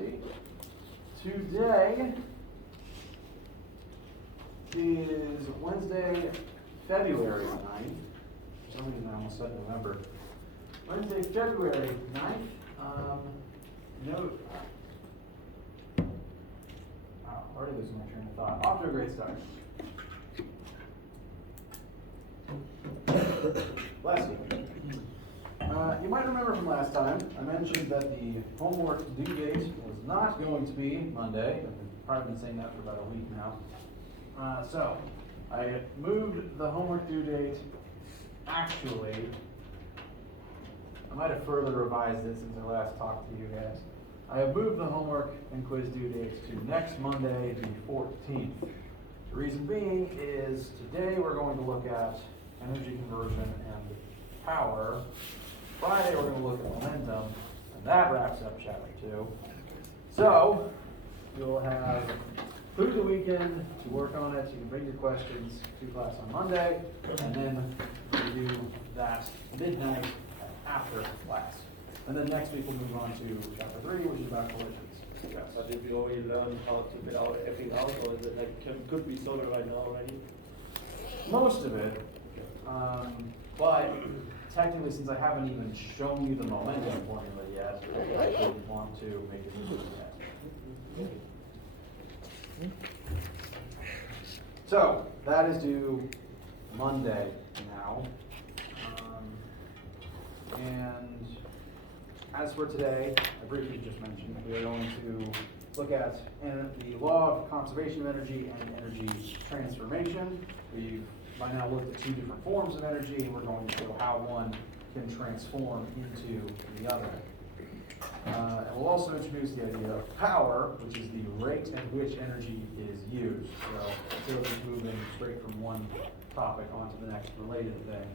see. Today is Wednesday, February 9th. For some reason I almost said November. Wednesday, February 9th. Note. Wow, already losing my train of thought. Off to a great start. Bless you. You might remember from last time, I mentioned that the homework due date was not going to be Monday. I've probably been saying that for about a week now. So, I moved the homework due date, actually, I might have further revised it since I last talked to you guys. I have moved the homework and quiz due dates to next Monday, the 14th. The reason being is today we're going to look at energy conversion and power. Friday we're going to look at momentum, and that wraps up chapter 2. So, you'll have through the weekend to work on it. You can bring your questions to class on Monday, and then do that midnight after class. And then next week we'll move on to chapter 3, which is about collisions. Yes. But did we already learn how to fill out everything out, or is it like could be solved right now already? Most of it, but technically, since I haven't even shown you the momentum formula yet, I didn't want to make it easier yet. So that is due Monday now, and as for today, I briefly just mentioned we are going to look at the law of conservation of energy and energy transformation. We've by now looked at two different forms of energy, and we're going to show how one can transform into the other. And we'll also introduce the idea of power, which is the rate at which energy is used. So instead of just moving straight from one topic onto the next related thing.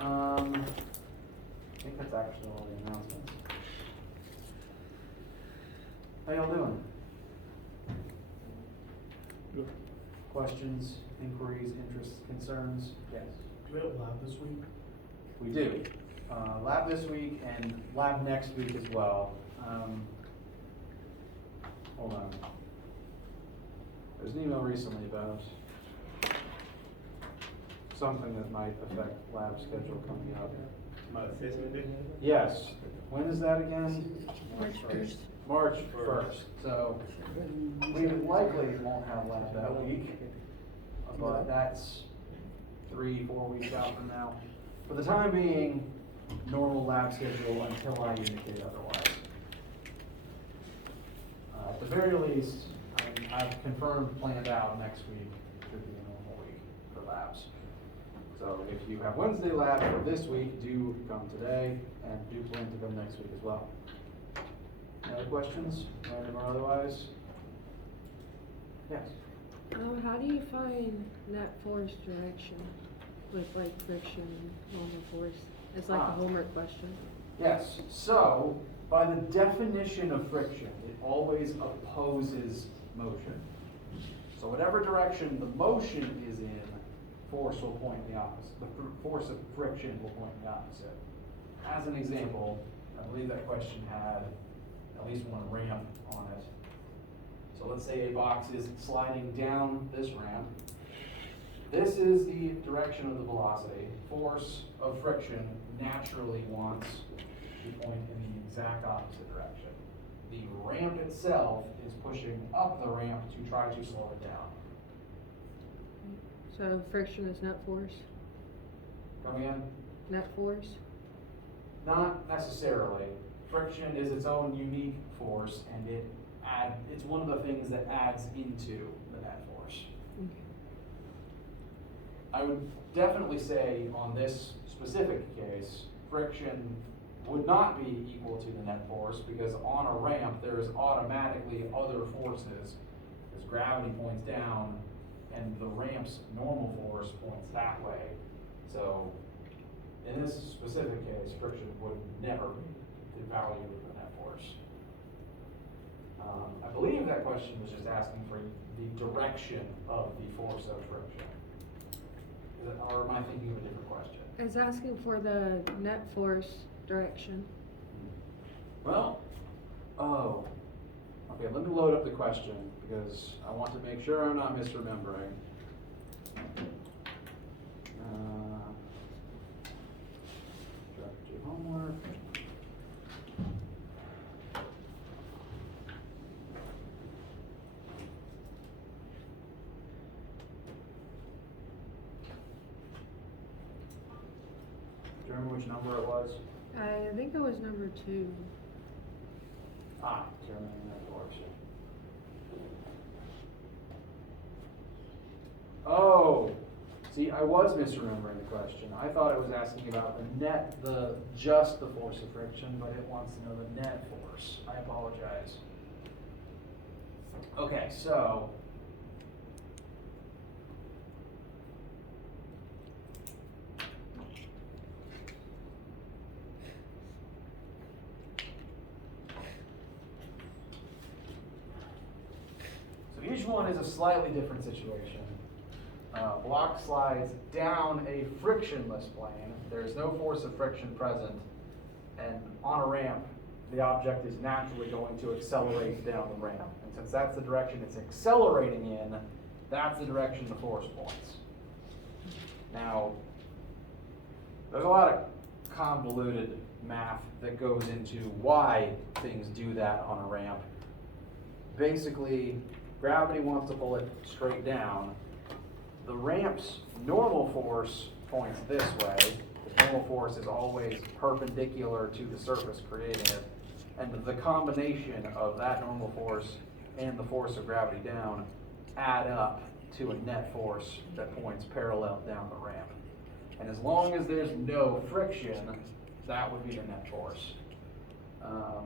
I think that's actually all the announcements. How y'all doing? Good. Questions, inquiries, interests, concerns? Yes. Do we have lab this week? We do. Lab this week and lab next week as well. Hold on. There's an email recently about something that might affect lab schedule coming up. Yes. When is that again? March 1st. March 1st. So we likely won't have lab that week, but that's 3-4 weeks out from now. For the time being, normal lab schedule until I indicate otherwise. At the very least, I've confirmed planned out next week should be a normal week for labs. So if you have Wednesday lab for this week, do come today and do plan to come next week as well. Any other questions, random or otherwise? Yes. How do you find net force direction with like friction and normal force? It's like a homework question. Yes. So by the definition of friction, it always opposes motion. So whatever direction the motion is in, force will point in the opposite. The force of friction will point in the opposite. As an example, I believe that question had at least one ramp on it. So let's say a box is sliding down this ramp. This is the direction of the velocity. Force of friction naturally wants to point in the exact opposite direction. The ramp itself is pushing up the ramp to try to slow it down. So friction is net force? Come again? Net force? Not necessarily. Friction is its own unique force, and it's one of the things that adds into the net force. Okay. I would definitely say on this specific case, friction would not be equal to the net force because on a ramp there is automatically other forces as gravity points down and the ramp's normal force points that way. So in this specific case, friction would never be the value of the net force. I believe that question was just asking for the direction of the force of friction. Or am I thinking of a different question? It's asking for the net force direction. Well, Okay, let me load up the question because I want to make sure I'm not misremembering. Strategy homework. Do you remember which number it was? I think it was number 2. Determining that force. Oh, see, I was misremembering the question. I thought it was asking about just the force of friction, but it wants to know the net force. I apologize. Okay, so each one is a slightly different situation. Block slides down a frictionless plane. There's no force of friction present. And on a ramp, the object is naturally going to accelerate down the ramp. And since that's the direction it's accelerating in, that's the direction the force points. Now, there's a lot of convoluted math that goes into why things do that on a ramp. Basically, gravity wants to pull it straight down. The ramp's normal force points this way. The normal force is always perpendicular to the surface creating it. And the combination of that normal force and the force of gravity down add up to a net force that points parallel down the ramp. And as long as there's no friction, that would be the net force.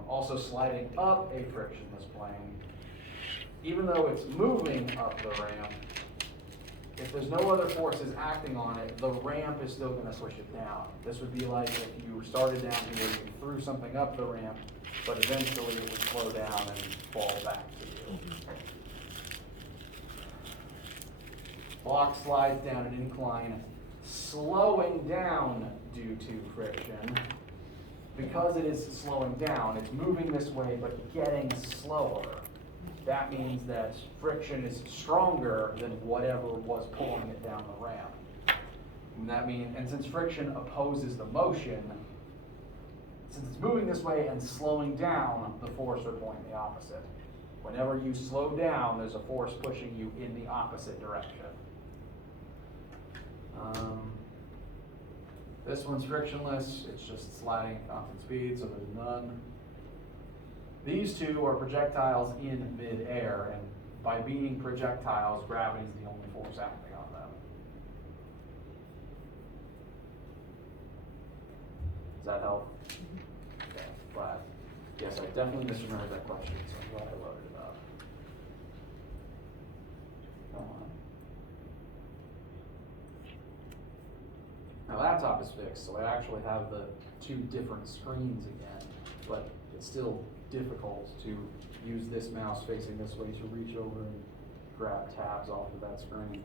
Also sliding up a frictionless plane, even though it's moving up the ramp, if there's no other forces acting on it, the ramp is still going to push it down. This would be like if you started down here, you threw something up the ramp, but eventually it would slow down and fall back to you. Block slides down an incline, slowing down due to friction. Because it is slowing down, it's moving this way, but getting slower. That means that friction is stronger than whatever was pulling it down the ramp. And since friction opposes the motion, since it's moving this way and slowing down, the force are pointing the opposite. Whenever you slow down, there's a force pushing you in the opposite direction. This one's frictionless, it's just sliding at constant speed, so there's none. These two are projectiles in mid-air, and by being projectiles, gravity is the only force acting on them. Does that help? Okay, glad. Yes, I definitely misremembered that question, so I'm glad I loaded it up. Go on. My laptop is fixed, so I actually have the two different screens again, but it's still difficult to use this mouse facing this way to reach over and grab tabs off of that screen.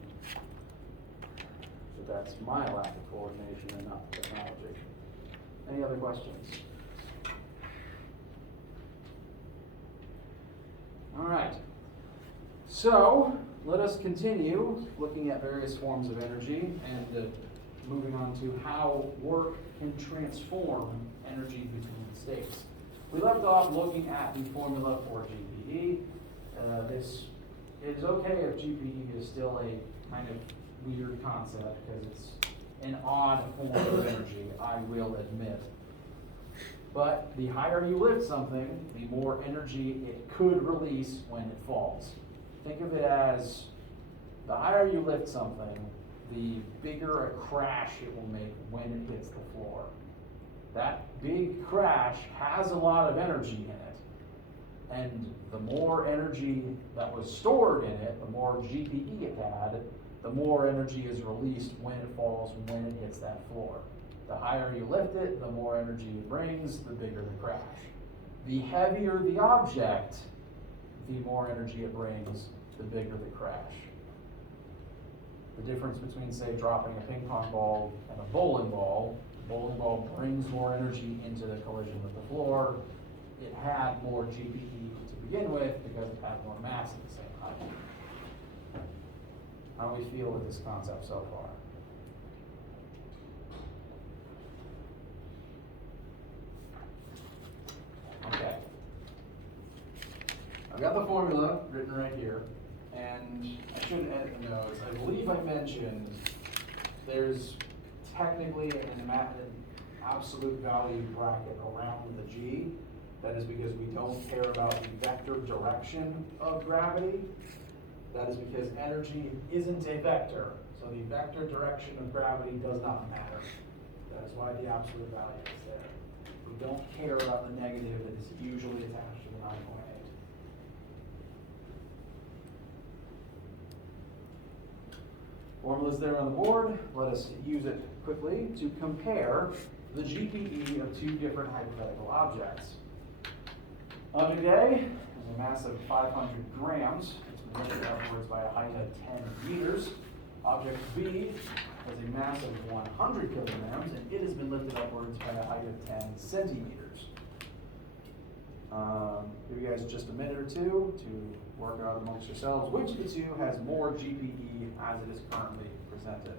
But that's my lack of coordination and not the technology. Any other questions? All right. So let us continue looking at various forms of energy and moving on to how work can transform energy between states. We left off looking at the formula for GPE. This is okay if GPE is still a kind of weird concept because it's an odd form of energy, I will admit. But the higher you lift something, the more energy it could release when it falls. Think of it as the higher you lift something, the bigger a crash it will make when it hits the floor. That big crash has a lot of energy in it. And the more energy that was stored in it, the more GPE it had, the more energy is released when it falls, when it hits that floor. The higher you lift it, the more energy it brings, the bigger the crash. The heavier the object, the more energy it brings, the bigger the crash. The difference between, say, dropping a ping pong ball and a bowling ball brings more energy into the collision with the floor. It had more GPE to begin with because it has more mass at the same height. How do we feel with this concept so far? Okay. I've got the formula written right here, and I shouldn't edit the notes. I believe I mentioned there's technically an absolute value bracket around the G. That is because we don't care about the vector direction of gravity. That is because energy isn't a vector. So the vector direction of gravity does not matter. That is why the absolute value is there. We don't care about the negative that is usually attached to the 9.8. Formula's there on the board. Let us use it quickly to compare the GPE of two different hypothetical objects. Object A has a mass of 500 grams. It's been lifted upwards by a height of 10 meters. Object B has a mass of 100 kilograms, and it has been lifted upwards by a height of 10 centimeters. Give you guys just a minute or two to work out amongst yourselves which of the two has more GPE as it is currently presented.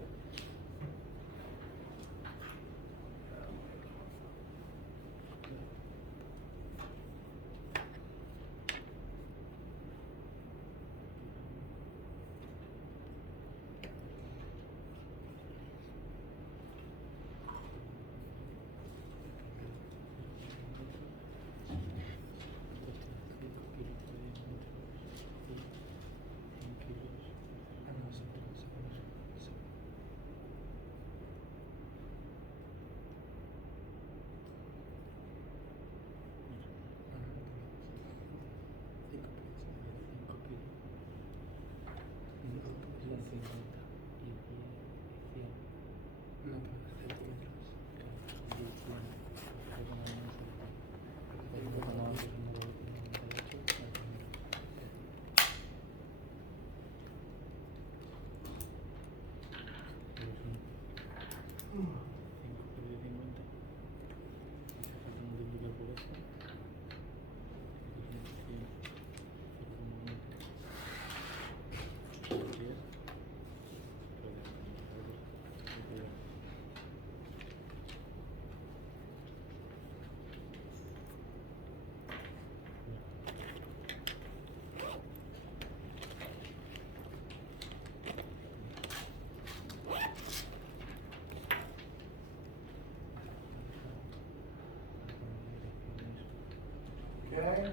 Okay,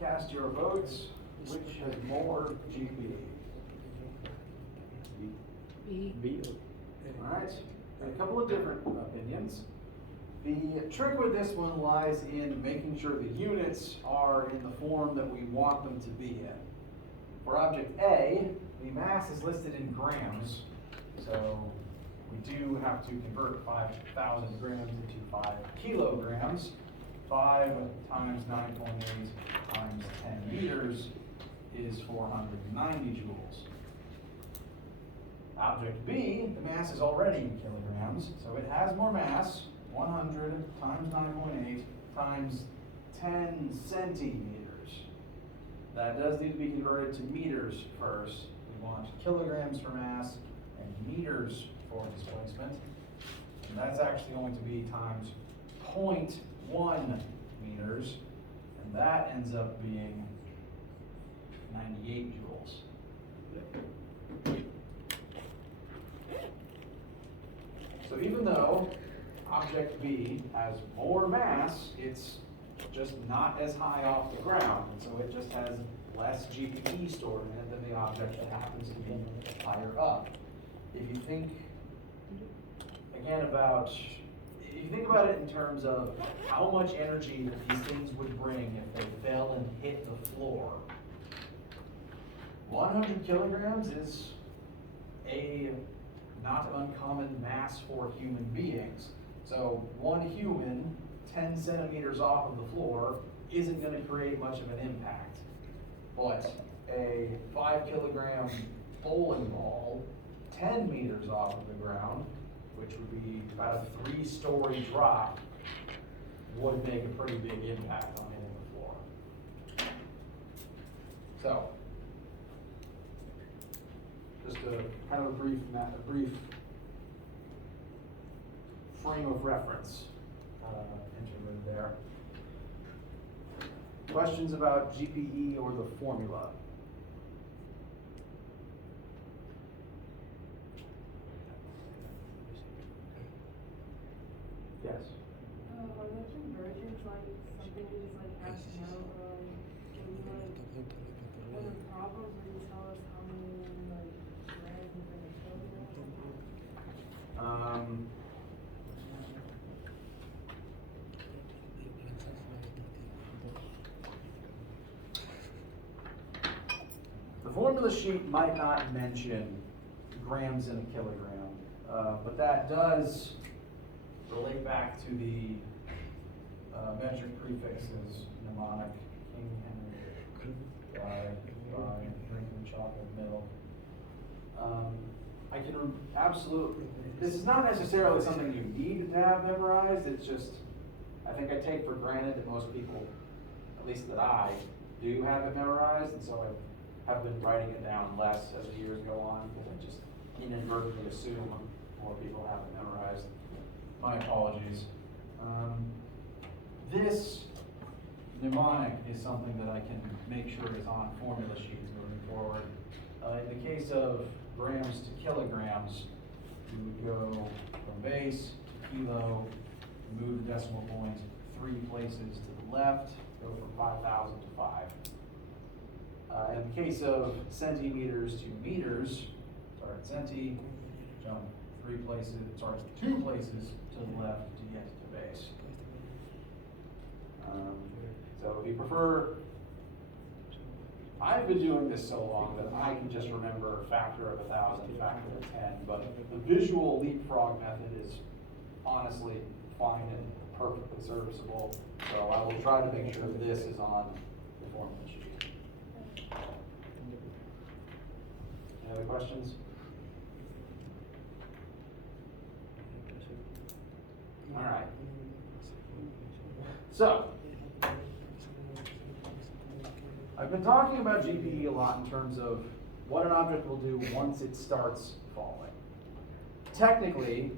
cast your votes. Which has more GPE? B. All right, a couple of different opinions. The trick with this one lies in making sure the units are in the form that we want them to be in. For object A, the mass is listed in grams, so we do have to convert 5,000 grams into 5 kilograms. 5 times 9.8 times 10 meters is 490 joules. Object B, the mass is already in kilograms, so it has more mass, 100 times 9.8 times 10 centimeters. That does need to be converted to meters first. We want kilograms for mass and meters for displacement. And that's actually going to be times 0.1 meters, and that ends up being 98 joules. So even though object B has more mass, it's just not as high off the ground, and so it just has less GPE stored in it than the object that happens to be higher up. If you think again about it in terms of how much energy these things would bring if they fell and hit the floor, 100 kilograms is a not uncommon mass for human beings. So one human 10 centimeters off of the floor isn't going to create much of an impact. But a 5 kilogram bowling ball 10 meters off of the ground, which would be about a 3-story drop, would make a pretty big impact on hitting the floor. So, just a kind of a brief frame of reference interlude there. Questions about GPE or the formula? Yes. Are the conversions like something you just like have to know, can you like, are there problems where you tell us how many like grams is in a kilogram? The formula sheet might not mention grams in a kilogram, but that does relate back to the metric prefixes, mnemonic, King Henry, by drinking chocolate milk. I can absolutely, this is not necessarily something you need to have memorized, it's just, I think I take for granted that most people, at least that I, do have it memorized, and so I have been writing it down less as the years go on, because I just inadvertently assume more people have it memorized. My apologies. This mnemonic is something that I can make sure is on formula sheets moving forward. In the case of grams to kilograms, you would go from base to kilo, move the decimal point 3 places to the left, go from 5,000 to 5. In the case of centimeters to meters, start at centi, jump 2 places to the left to get to base. So if you prefer, I've been doing this so long that I can just remember factor of 1,000, factor of 10, but the visual leapfrog method is honestly fine and perfectly serviceable. So I will try to make sure that this is on the formula sheet. Any other questions? All right. So, I've been talking about GPE a lot in terms of what an object will do once it starts falling. Technically,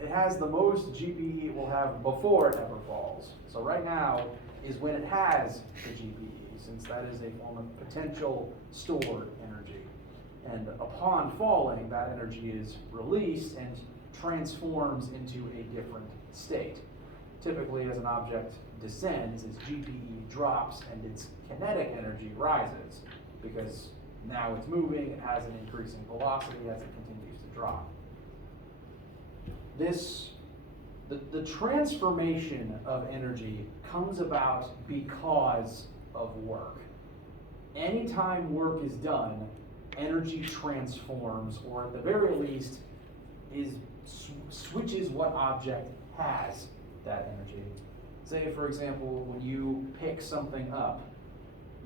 it has the most GPE it will have before it ever falls. So right now is when it has the GPE, since that is a form of potential stored energy. And upon falling, that energy is released and transforms into a different state. Typically, as an object descends, its GPE drops and its kinetic energy rises, because now it's moving, it has an increasing velocity as it continues to drop. The transformation of energy comes about because of work. Anytime work is done, energy transforms, or at the very least, switches what object has that energy. Say, for example, when you pick something up,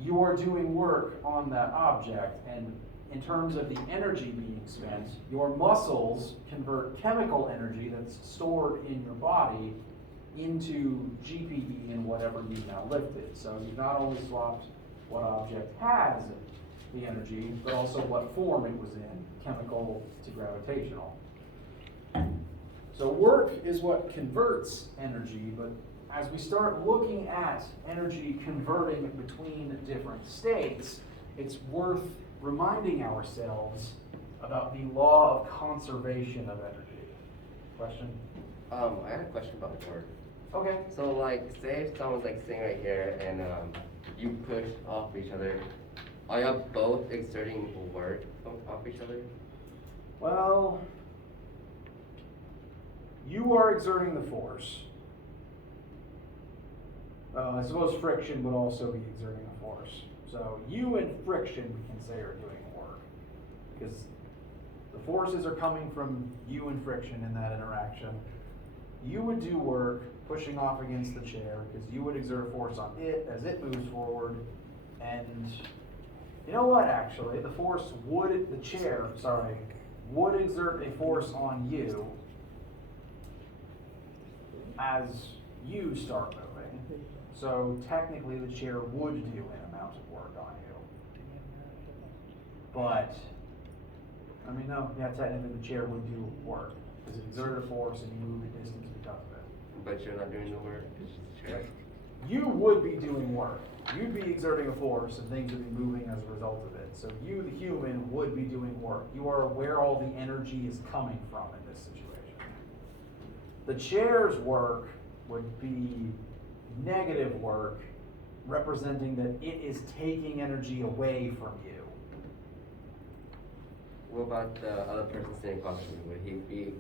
you are doing work on that object, and in terms of the energy being spent, your muscles convert chemical energy that's stored in your body into GPE in whatever you've now lifted. So you've not only swapped what object has the energy, but also what form it was in, chemical to gravitational. So work is what converts energy, but as we start looking at energy converting between different states, it's worth reminding ourselves about the law of conservation of energy. Question? I had a question about work. Okay. So like, say if someone's like sitting right here and you push off each other, are you both exerting work off each other? Well, you are exerting the force. I suppose friction would also be exerting a force. So you and friction, we can say, are doing work, because the forces are coming from you and friction in that interaction. You would do work pushing off against the chair, because you would exert force on it as it moves forward. And you know what, actually, the chair would exert a force on you as you start moving. So technically the chair would do an amount of work on you. But, I mean, no, yeah, technically the chair would do work, because it exerted a force and you move the distance because of it. But you're not doing the work, it's just a chair. You would be doing work. You'd be exerting a force and things would be moving as a result of it. So you, the human, would be doing work. You are where all the energy is coming from in this situation. The chair's work would be negative work, representing that it is taking energy away from you. What about the other person sitting across from me? Would he be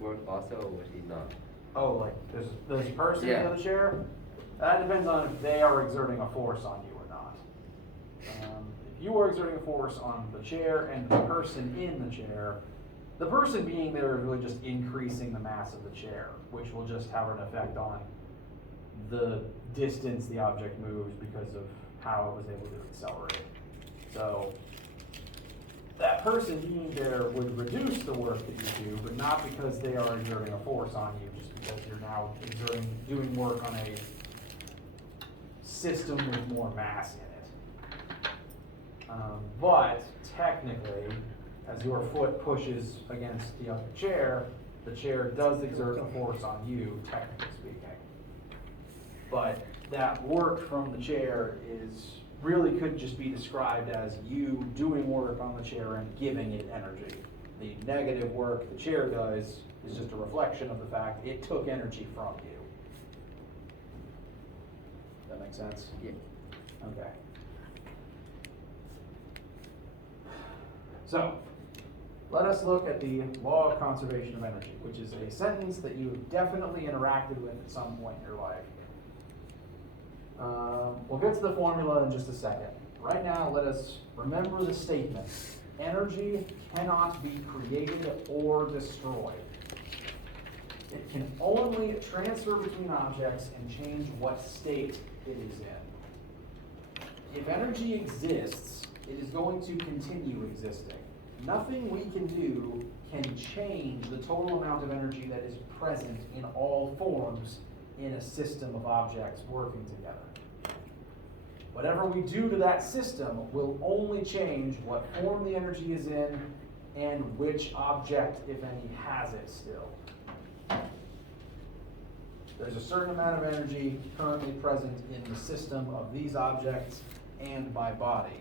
work also, or would he not? Oh, like there's a person Yeah. in the chair? That depends on if they are exerting a force on you or not. If you are exerting a force on the chair and the person in the chair, the person being there is really just increasing the mass of the chair, which will just have an effect on the distance the object moves because of how it was able to accelerate. So that person being there would reduce the work that you do, but not because they are exerting a force on you, just because you're now doing work on a system with more mass in it. But technically, as your foot pushes against the other chair, the chair does exert a force on you, technically speaking. But that work from the chair really could just be described as you doing work on the chair and giving it energy. The negative work the chair does is just a reflection of the fact it took energy from you. That make sense? Yeah. Okay. So, let us look at the law of conservation of energy, which is a sentence that you have definitely interacted with at some point in your life. We'll get to the formula in just a second. Right now, let us remember the statement. Energy cannot be created or destroyed. It can only transfer between objects and change what state it is in. If energy exists, it is going to continue existing. Nothing we can do can change the total amount of energy that is present in all forms in a system of objects working together. Whatever we do to that system will only change what form the energy is in and which object, if any, has it still. There's a certain amount of energy currently present in the system of these objects and my body.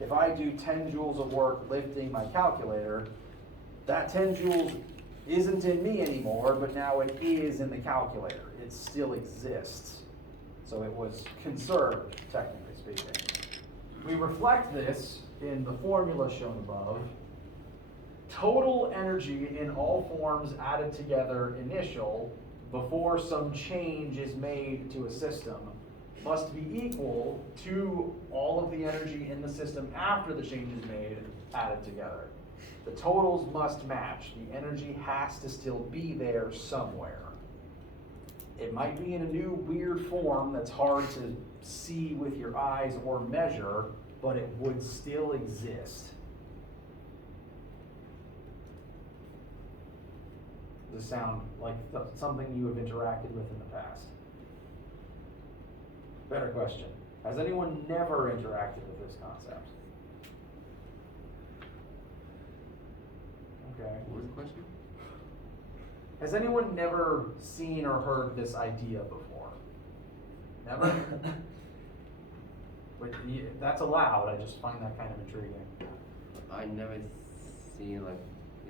If I do 10 joules of work lifting my calculator, that 10 joules isn't in me anymore, but now it is in the calculator. It still exists. So it was conserved, technically speaking. We reflect this in the formula shown above. Total energy in all forms added together initial before some change is made to a system must be equal to all of the energy in the system after the change is made added together. The totals must match. The energy has to still be there somewhere. It might be in a new weird form that's hard to see with your eyes or measure, but it would still exist. Does this sound like something you have interacted with in the past? Better question. Has anyone never interacted with this concept? Okay. What was the question? Has anyone never seen or heard this idea before? Never? But that's allowed. I just find that kind of intriguing. I never seen like,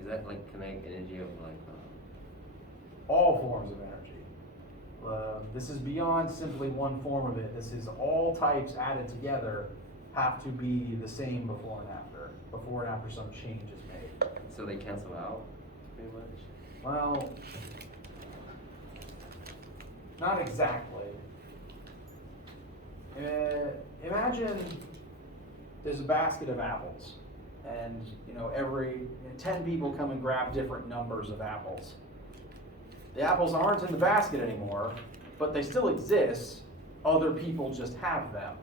is that like kinetic energy of like, All forms of energy. This is beyond simply one form of it. This is all types added together have to be the same before and after some change is made. so they cancel out pretty much? Well, not exactly. Imagine there's a basket of apples, and every 10 people come and grab different numbers of apples. The apples aren't in the basket anymore, but they still exist. Other people just have them.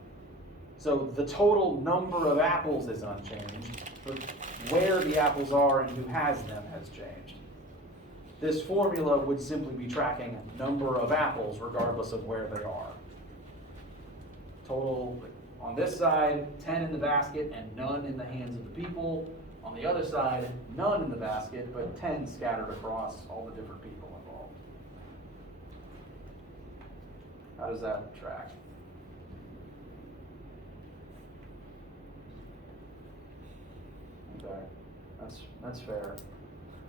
So the total number of apples is unchanged, but where the apples are and who has them has changed. This formula would simply be tracking number of apples regardless of where they are. total, on this side, 10 in the basket and none in the hands of the people. On the other side, none in the basket, but 10 scattered across all the different people involved. How does that track? Okay, that's fair.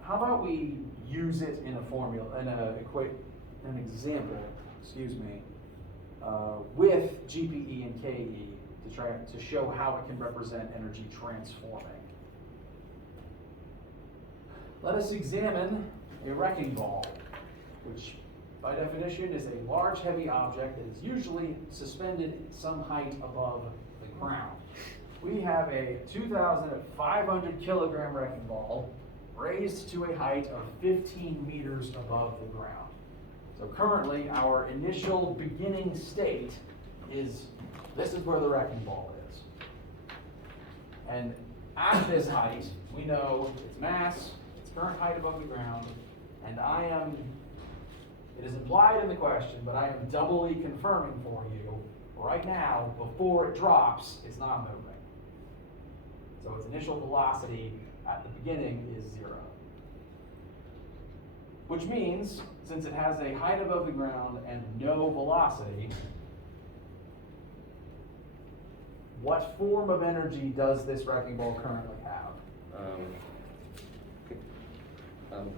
How about we use it in a formula, in an example, excuse me, with GPE and KE to try to show how it can represent energy transforming. Let us examine a wrecking ball, which by definition is a large heavy object that is usually suspended at some height above the ground. We have a 2,500 kilogram wrecking ball raised to a height of 15 meters above the ground. So currently, our initial beginning state is, this is where the wrecking ball is. And at this height, we know its mass, its current height above the ground, and it is implied in the question, but I am doubly confirming for you, right now, before it drops, it's not moving. So its initial velocity at the beginning is 0. Which means, since it has a height above the ground and no velocity, what form of energy does this wrecking ball currently have?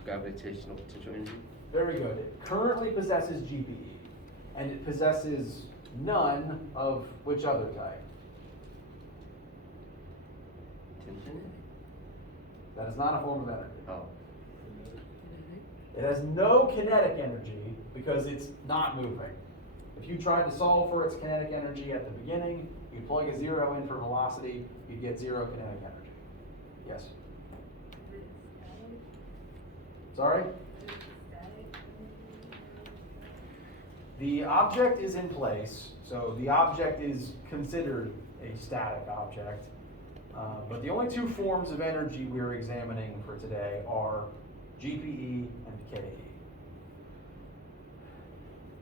Gravitational potential energy. Very good. It currently possesses GPE, and it possesses none of which other type? Tension. That is not a form of energy. Oh. It has no kinetic energy because it's not moving. If you tried to solve for its kinetic energy at the beginning, you plug a 0 in for velocity, you get 0 kinetic energy. Yes? Is it static? Sorry? Is it static? The object is in place, so the object is considered a static object. But the only two forms of energy we're examining for today are GPE and KE.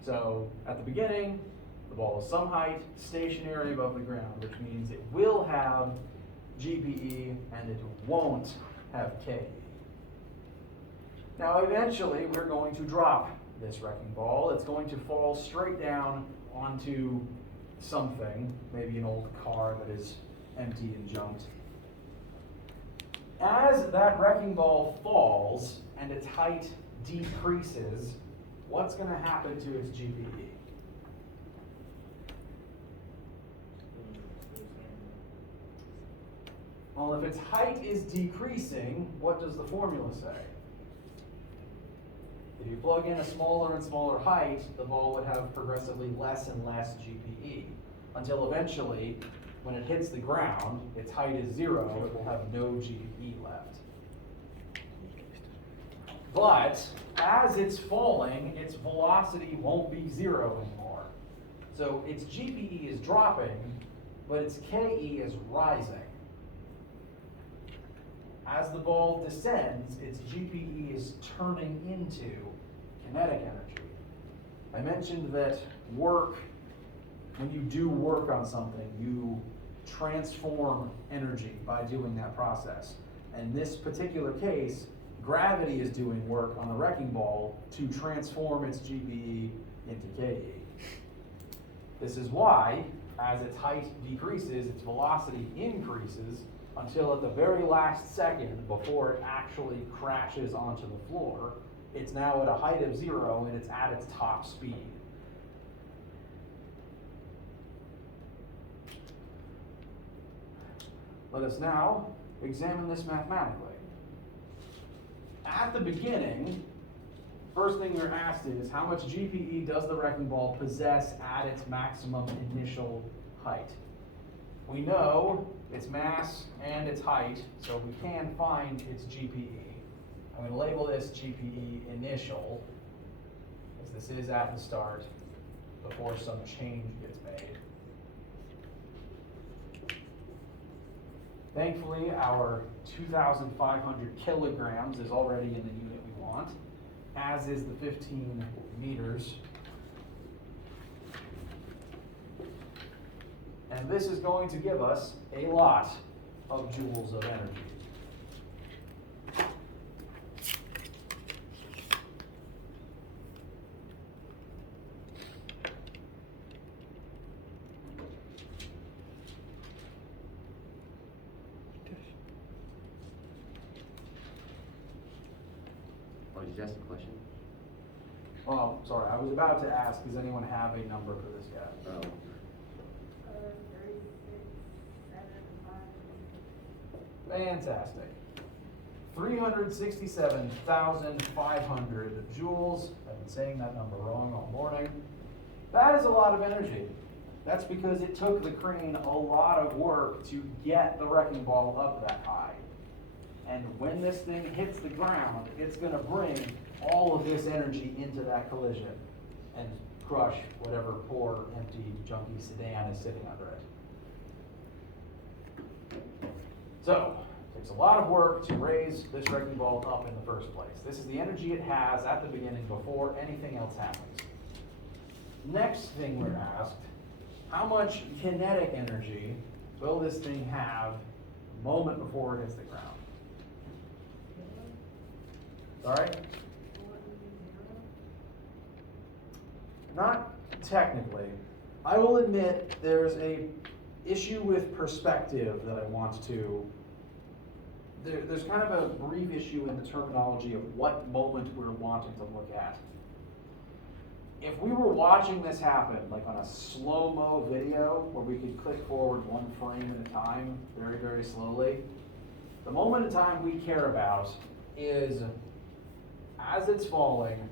So at the beginning, the ball is some height, stationary above the ground, which means it will have GPE and it won't have KE. Now eventually we're going to drop this wrecking ball. It's going to fall straight down onto something, maybe an old car that is empty and junked. As that wrecking ball falls and its height decreases, what's going to happen to its GPE? Well, if its height is decreasing, what does the formula say? If you plug in a smaller and smaller height, the ball would have progressively less and less GPE, until eventually, when it hits the ground, its height is 0, it will have no GPE left. But as it's falling, its velocity won't be 0 anymore. So its GPE is dropping, but its KE is rising. As the ball descends, its GPE is turning into kinetic energy. I mentioned that when you do work on something, you transform energy by doing that process. In this particular case, gravity is doing work on the wrecking ball to transform its GPE into KE. This is why, as its height decreases, its velocity increases until at the very last second before it actually crashes onto the floor, it's now at a height of 0 and it's at its top speed. Let us now examine this mathematically. At the beginning, first thing we're asked is, how much GPE does the wrecking ball possess at its maximum initial height? We know its mass and its height, so we can find its GPE. I'm going to label this GPE initial, as this is at the start, before some change gets made. Thankfully, our 2,500 kilograms is already in the unit we want, as is the 15 meters. And this is going to give us a lot of joules of energy. Oh, did you ask a question? Oh, sorry, I was about to ask, does anyone have a number for this guy? Oh. 36, 7, 5. Fantastic. 367,500 joules. I've been saying that number wrong all morning. That is a lot of energy. That's because it took the crane a lot of work to get the wrecking ball up that high. And when this thing hits the ground, it's going to bring all of this energy into that collision and crush whatever poor, empty, junky sedan is sitting under it. So, it takes a lot of work to raise this wrecking ball up in the first place. This is the energy it has at the beginning before anything else happens. Next thing we're asked, how much kinetic energy will this thing have the moment before it hits the ground? Sorry? 1, 0. Not technically. I will admit there's a issue with perspective that I want to. There's kind of a brief issue in the terminology of what moment we're wanting to look at. If we were watching this happen, like on a slow-mo video, where we could click forward one frame at a time, very, very slowly, the moment in time we care about is, as it's falling,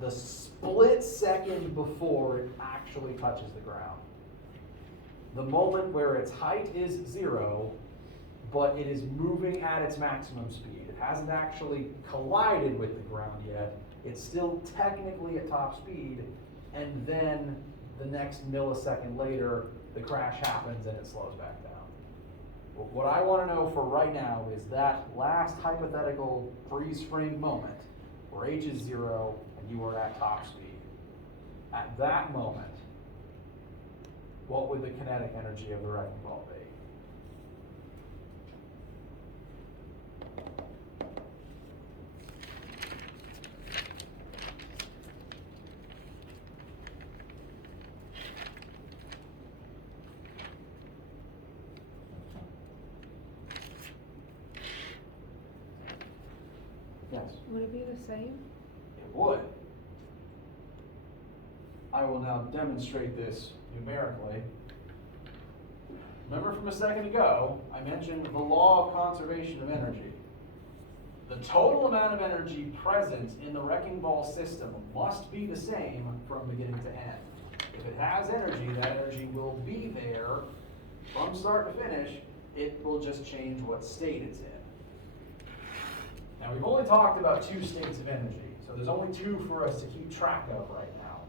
the split second before it actually touches the ground. The moment where its height is 0, but it is moving at its maximum speed. It hasn't actually collided with the ground yet. It's still technically at top speed, and then the next millisecond later, the crash happens and it slows back down. But what I want to know for right now is that last hypothetical freeze frame moment where H is 0 and you are at top speed. At that moment, what would the kinetic energy of the wrecking ball be? Yes, Would it be the same? it would. I will now demonstrate this numerically. Remember from a second ago, I mentioned the law of conservation of energy. The total amount of energy present in the wrecking ball system must be the same from beginning to end. If it has energy, that energy will be there from start to finish. It will just change what state it's in. Now, we've only talked about 2 states of energy, so there's only 2 for us to keep track of right now.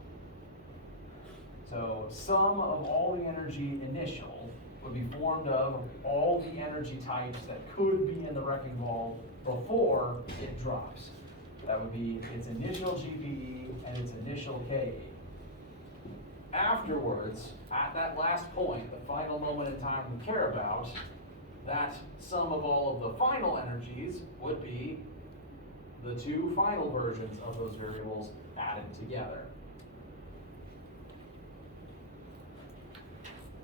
So, sum of all the energy initial would be formed of all the energy types that could be in the wrecking ball before it drops. That would be its initial GPE and its initial KE. Afterwards, at that last point, the final moment in time we care about, that sum of all of the final energies would be the 2 final versions of those variables added together.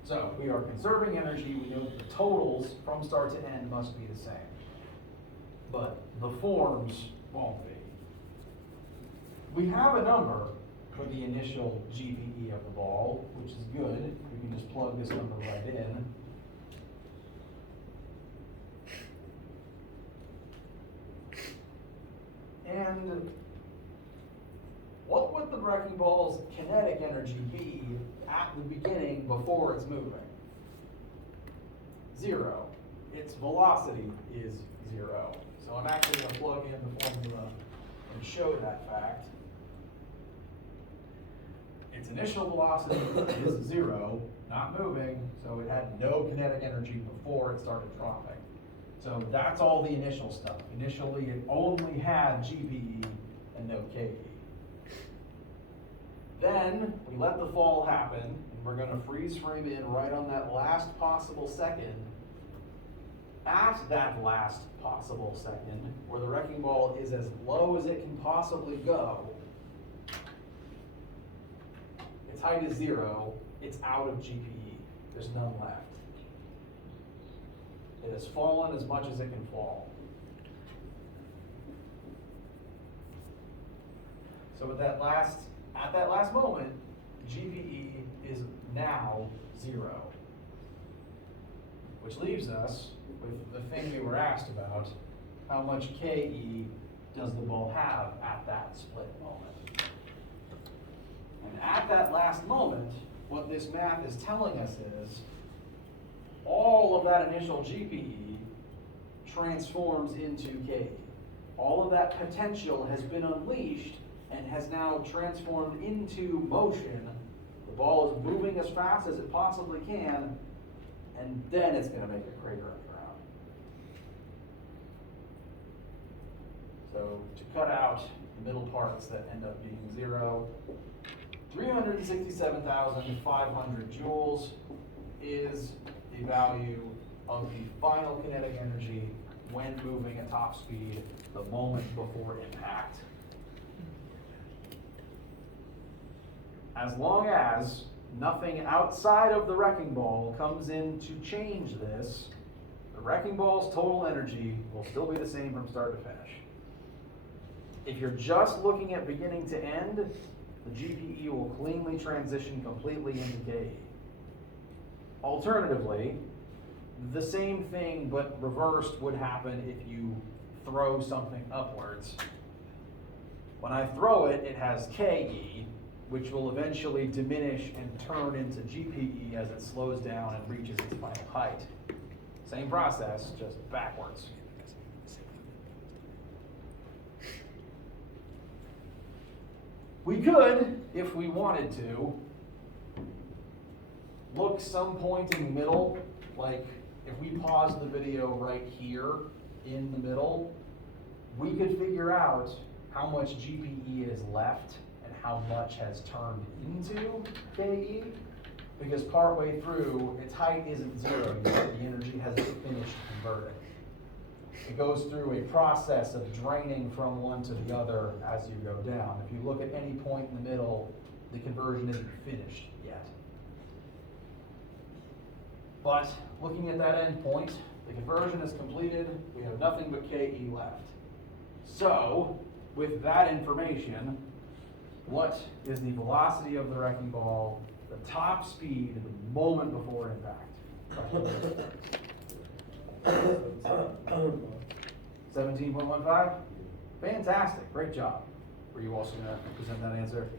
So we are conserving energy. We know that the totals from start to end must be the same. But the forms won't be. We have a number for the initial GPE of the ball, which is good. We can just plug this number right in. And what would the wrecking ball's kinetic energy be at the beginning before it's moving? 0. Its velocity is 0. So I'm actually going to plug in the formula and show that fact. Its initial velocity is 0, not moving, so it had no kinetic energy before it started dropping. So that's all the initial stuff. Initially, it only had GPE and no KE. Then we let the fall happen, and we're gonna freeze frame in right on that last possible second. At that last possible second, where the wrecking ball is as low as it can possibly go, its height is 0, it's out of GPE. There's none left. It has fallen as much as it can fall. So at that last moment, GPE is now 0. Which leaves us with the thing we were asked about, how much KE does the ball have at that split moment? And at that last moment, what this math is telling us is, all of that initial GPE transforms into KE. All of that potential has been unleashed and has now transformed into motion. The ball is moving as fast as it possibly can, and then it's going to make a crater on the ground. So to cut out the middle parts that end up being 0, 367,500 joules is the value of the final kinetic energy when moving at top speed the moment before impact. As long as nothing outside of the wrecking ball comes in to change this, the wrecking ball's total energy will still be the same from start to finish. If you're just looking at beginning to end, the GPE will cleanly transition completely into KE. Alternatively, the same thing but reversed would happen if you throw something upwards. When I throw it, it has KE, which will eventually diminish and turn into GPE as it slows down and reaches its final height. Same process, just backwards. We could, if we wanted to, look some point in the middle, like if we pause the video right here in the middle, we could figure out how much GPE is left and how much has turned into KE, because partway through, its height isn't 0 yet, the energy hasn't finished converting. It goes through a process of draining from one to the other as you go down. If you look at any point in the middle, the conversion isn't finished yet. But looking at that end point, the conversion is completed, we have nothing but KE left. So, with that information, what is the velocity of the wrecking ball, the top speed, the moment before impact? 17.15? Fantastic, great job. Were you also going to present that answer?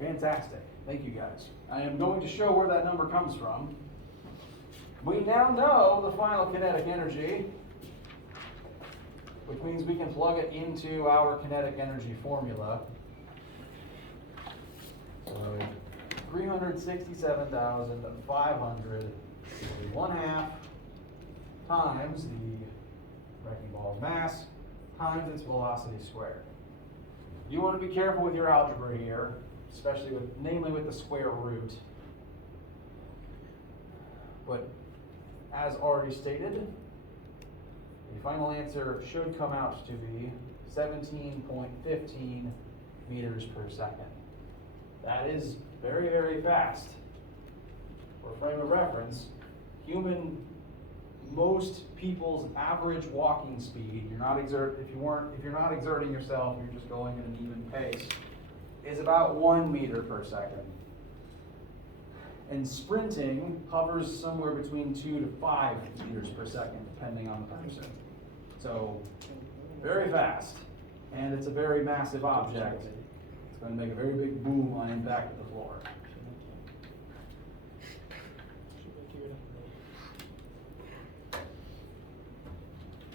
Fantastic, thank you guys. I am going to show where that number comes from. We now know the final kinetic energy, which means we can plug it into our kinetic energy formula. So 367,500 will be 1/2 times the wrecking ball's mass times its velocity squared. You want to be careful with your algebra here, especially namely with the square root. But as already stated, the final answer should come out to be 17.15 meters per second. That is very, very fast. For frame of reference, most people's average walking speed, if you're not exerting yourself, you're just going at an even pace, is about 1 meter per second. And sprinting hovers somewhere between 2 to 5 meters per second, depending on the person. So, very fast. And it's a very massive object. It's going to make a very big boom on impact with the floor.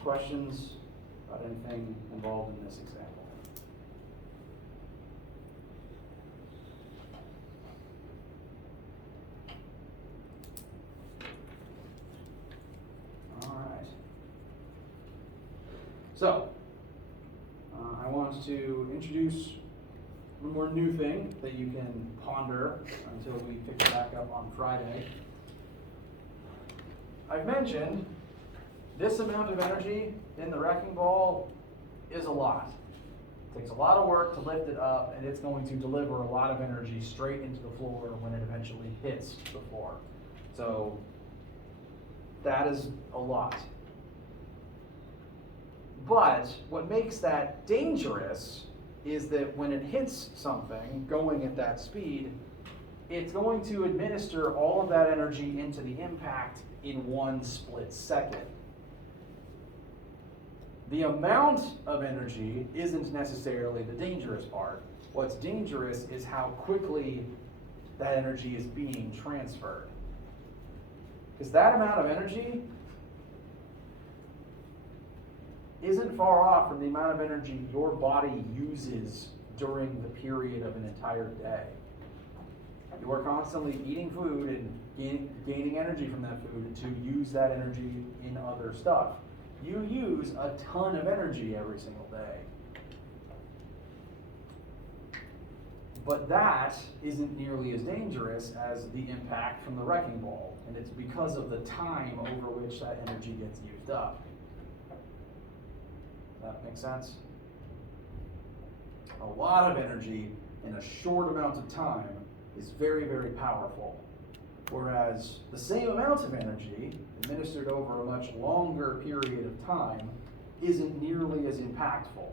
Questions about anything involved in this example? All right. So, I want to introduce one more new thing that you can ponder until we pick it back up on Friday. I've mentioned this amount of energy in the wrecking ball is a lot. It takes a lot of work to lift it up, and it's going to deliver a lot of energy straight into the floor when it eventually hits the floor. So that is a lot. But what makes that dangerous is that when it hits something going at that speed, it's going to administer all of that energy into the impact in one split second. The amount of energy isn't necessarily the dangerous part. What's dangerous is how quickly that energy is being transferred. Because that amount of energy isn't far off from the amount of energy your body uses during the period of an entire day. You are constantly eating food and gaining energy from that food to use that energy in other stuff. You use a ton of energy every single day. But that isn't nearly as dangerous as the impact from the wrecking ball, and it's because of the time over which that energy gets used up. Does that make sense? A lot of energy in a short amount of time is very, very powerful. Whereas the same amount of energy administered over a much longer period of time isn't nearly as impactful.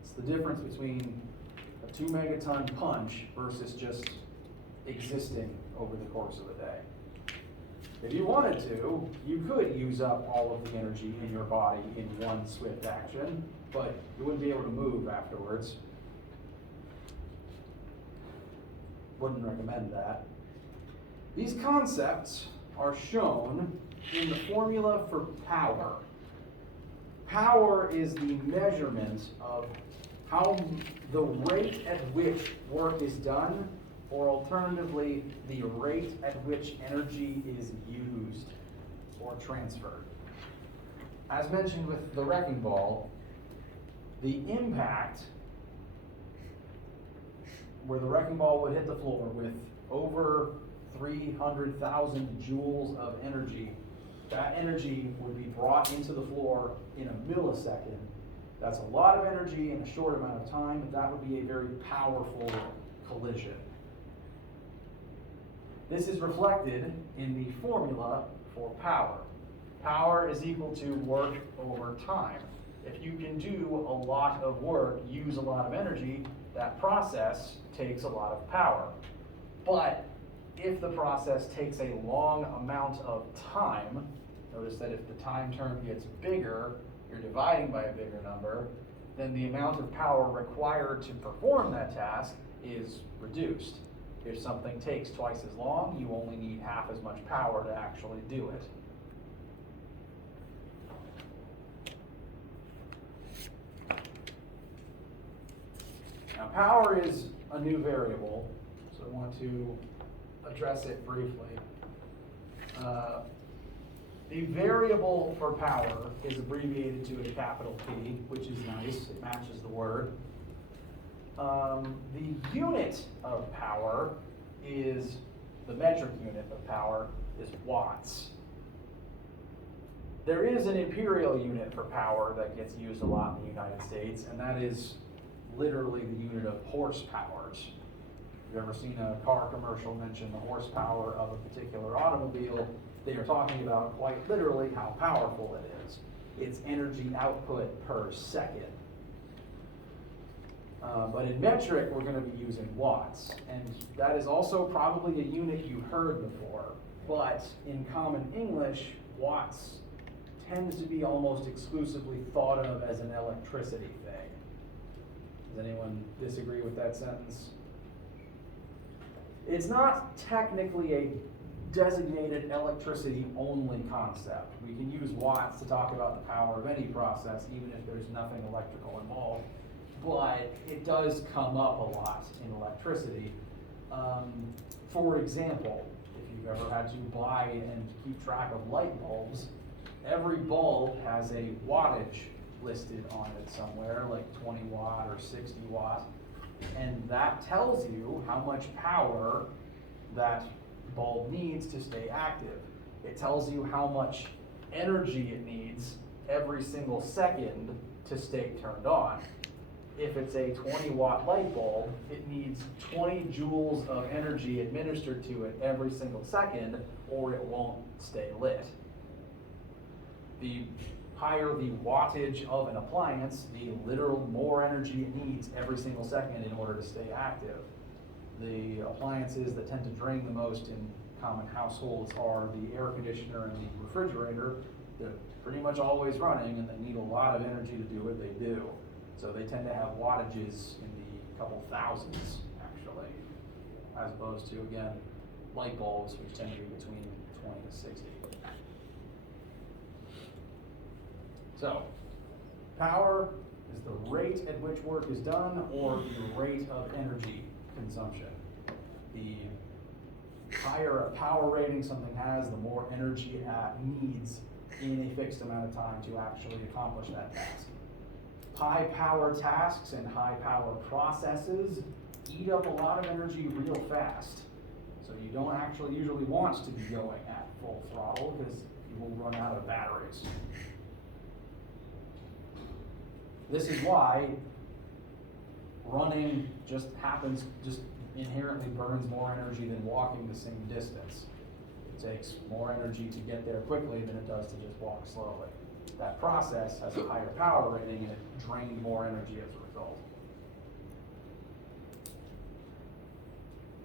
It's the difference between a 2 megaton punch versus just existing over the course of a day. If you wanted to, you could use up all of the energy in your body in one swift action, but you wouldn't be able to move afterwards. Wouldn't recommend that. These concepts are shown in the formula for power. Power is the measurement of how the rate at which work is done, or alternatively, the rate at which energy is used or transferred. As mentioned with the wrecking ball, the impact where the wrecking ball would hit the floor with over 300,000 joules of energy, that energy would be brought into the floor in a millisecond. That's a lot of energy in a short amount of time, but that would be a very powerful collision. This is reflected in the formula for power. Power is equal to work over time. If you can do a lot of work, use a lot of energy, that process takes a lot of power. But if the process takes a long amount of time, notice that if the time term gets bigger, you're dividing by a bigger number, then the amount of power required to perform that task is reduced. If something takes twice as long, you only need half as much power to actually do it. Now, power is a new variable, so I want to address it briefly. The variable for power is abbreviated to a capital P, which is nice. It matches the word. The unit of power is, the metric unit of power is watts. There is an imperial unit for power that gets used a lot in the United States, and that is literally the unit of horsepower. If you've ever seen a car commercial mention the horsepower of a particular automobile, they are talking about quite literally how powerful it is. It's energy output per second. But in metric, we're going to be using watts. And that is also probably a unit you heard before. But in common English, watts tends to be almost exclusively thought of as an electricity thing. Does anyone disagree with that sentence? It's not technically a designated electricity only concept. We can use watts to talk about the power of any process, even if there's nothing electrical involved. But it does come up a lot in electricity. For example, if you've ever had to buy and keep track of light bulbs, every bulb has a wattage listed on it somewhere, like 20 watt or 60 watt. And that tells you how much power that bulb needs to stay active. It tells you how much energy it needs every single second to stay turned on. If it's a 20-watt light bulb, it needs 20 joules of energy administered to it every single second, or it won't stay lit. The higher the wattage of an appliance, the literal more energy it needs every single second in order to stay active. The appliances that tend to drain the most in common households are the air conditioner and the refrigerator. They're pretty much always running and they need a lot of energy to do what they do. So they tend to have wattages in the couple thousands, actually, as opposed to, again, light bulbs, which tend to be between 20 and 60. So, power is the rate at which work is done or the rate of energy consumption. The higher a power rating something has, the more energy it needs in a fixed amount of time to actually accomplish that task. High power tasks and high power processes eat up a lot of energy real fast. So you don't actually usually want to be going at full throttle because you will run out of batteries. This is why running just inherently burns more energy than walking the same distance. It takes more energy to get there quickly than it does to just walk slowly. That process has a higher power rating and it drains more energy as a result.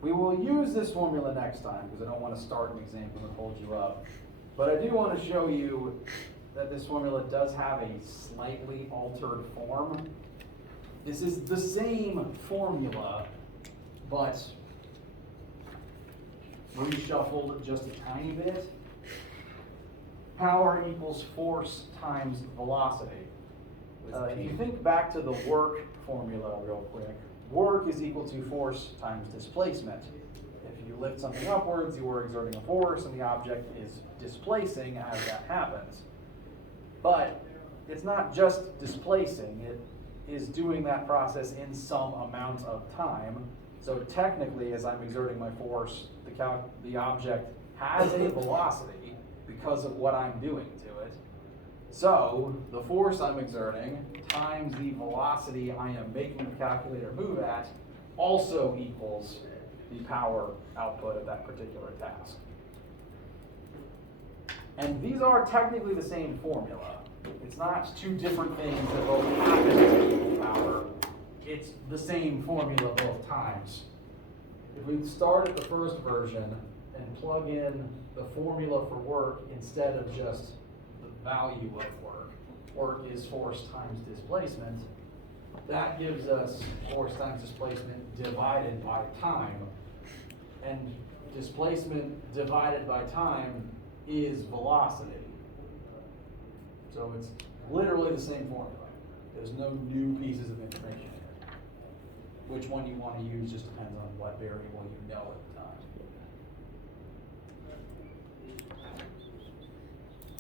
We will use this formula next time because I don't want to start an example and hold you up. But I do want to show you that this formula does have a slightly altered form. This is the same formula, but reshuffled just a tiny bit. Power equals force times velocity. If you think back to the work formula real quick, work is equal to force times displacement. If you lift something upwards, you are exerting a force and the object is displacing as that happens. But it's not just displacing, it is doing that process in some amount of time. So technically, as I'm exerting my force, the object has a velocity because of what I'm doing to it. So the force I'm exerting times the velocity I am making the calculator move at also equals the power output of that particular task. And these are technically the same formula. It's not two different things that both happen to equal power. It's the same formula both times. If we start at the first version and plug in the formula for work instead of just the value of work, work is force times displacement, that gives us force times displacement divided by time. And displacement divided by time is velocity. So it's literally the same formula. There's no new pieces of information here. Which one you want to use just depends on what variable you know at the time.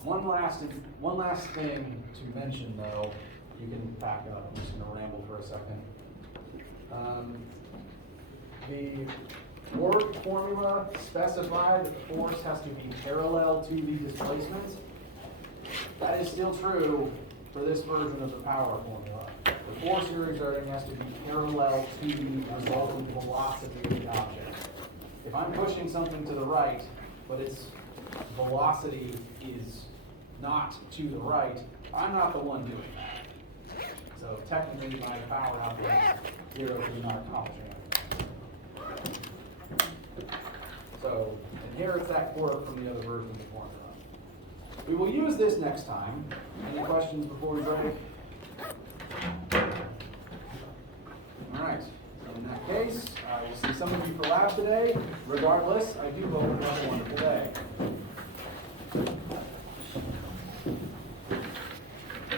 One last thing to mention though, you can back up, I'm just going to ramble for a second. The work formula specified that the force has to be parallel to the displacement. That is still true for this version of the power formula. The force you're exerting has to be parallel to the resultant velocity of the object. If I'm pushing something to the right, but its velocity is not to the right, I'm not the one doing that. So technically my power output is 0 because I'm not accomplishing anything. So inherits that quirk from the other version of the formula. We will use this next time. Any questions before we break? All right. So in that case, I will see some of you for lab today. Regardless, I do hope you have a wonderful day.